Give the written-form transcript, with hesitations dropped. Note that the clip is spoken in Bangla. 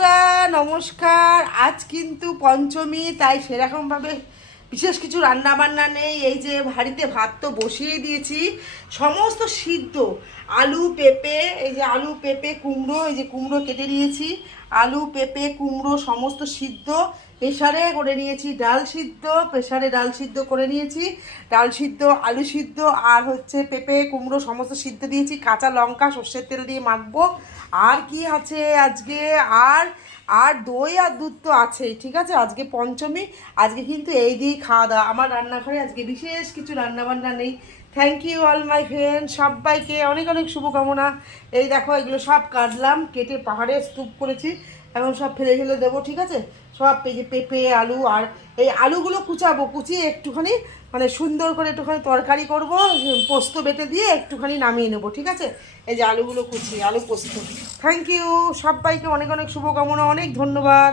বন্ধুরা নমস্কার। আজ কিন্তু পঞ্চমী, তাই সেরকমভাবে বিশেষ কিছু রান্না বান্না নেই। এই যে হাঁড়িতে ভাত তো বসিয়ে দিয়েছি, সমস্ত সিদ্ধ আলু পেঁপে, এই যে আলু পেঁপে কুমড়ো, এই যে কুমড়ো কেটে নিয়েছি, আলু পেঁপে কুমড়ো সমস্ত সিদ্ধ প্রেসারে করে নিয়েছি। ডাল সিদ্ধ প্রেসারে ডাল সিদ্ধ করে নিয়েছি, ডাল সিদ্ধ আলু সিদ্ধ আর হচ্ছে পেঁপে কুমড়ো সমস্ত সিদ্ধ দিয়েছি। কাঁচা লঙ্কা সর্ষের তেল দিয়ে মাখবো। আর কি আছে আজকে, আর আর দই আর দুধ তো আছেই। ঠিক আছে, আজকে পঞ্চমী, আজকে কিন্তু এই দিয়েই খাওয়া দাওয়া। আমার রান্নাঘরে আজকে বিশেষ কিছু রান্নাবান্না নেই। Thank you all my friend, সবাইকে অনেক অনেক শুভকামনা। এই দেখো এগুলো সব কাটলাম, কেটে পাহাড়ে স্তূপ করেছি, এখন সব ফেলে ফেলে দেবো। ঠিক আছে, সব এই যে পেঁপে আলু, আর এই আলুগুলো কুচাবো, কুচিয়ে একটুখানি মানে সুন্দর করে একটুখানি তরকারি করব, পোস্ত বেটে দিয়ে একটুখানি নামিয়ে নেবো। ঠিক আছে, এই যে আলুগুলো কুচিয়ে আলু পোস্ত। থ্যাংক ইউ, সবাইকে অনেক অনেক শুভকামনা, অনেক ধন্যবাদ।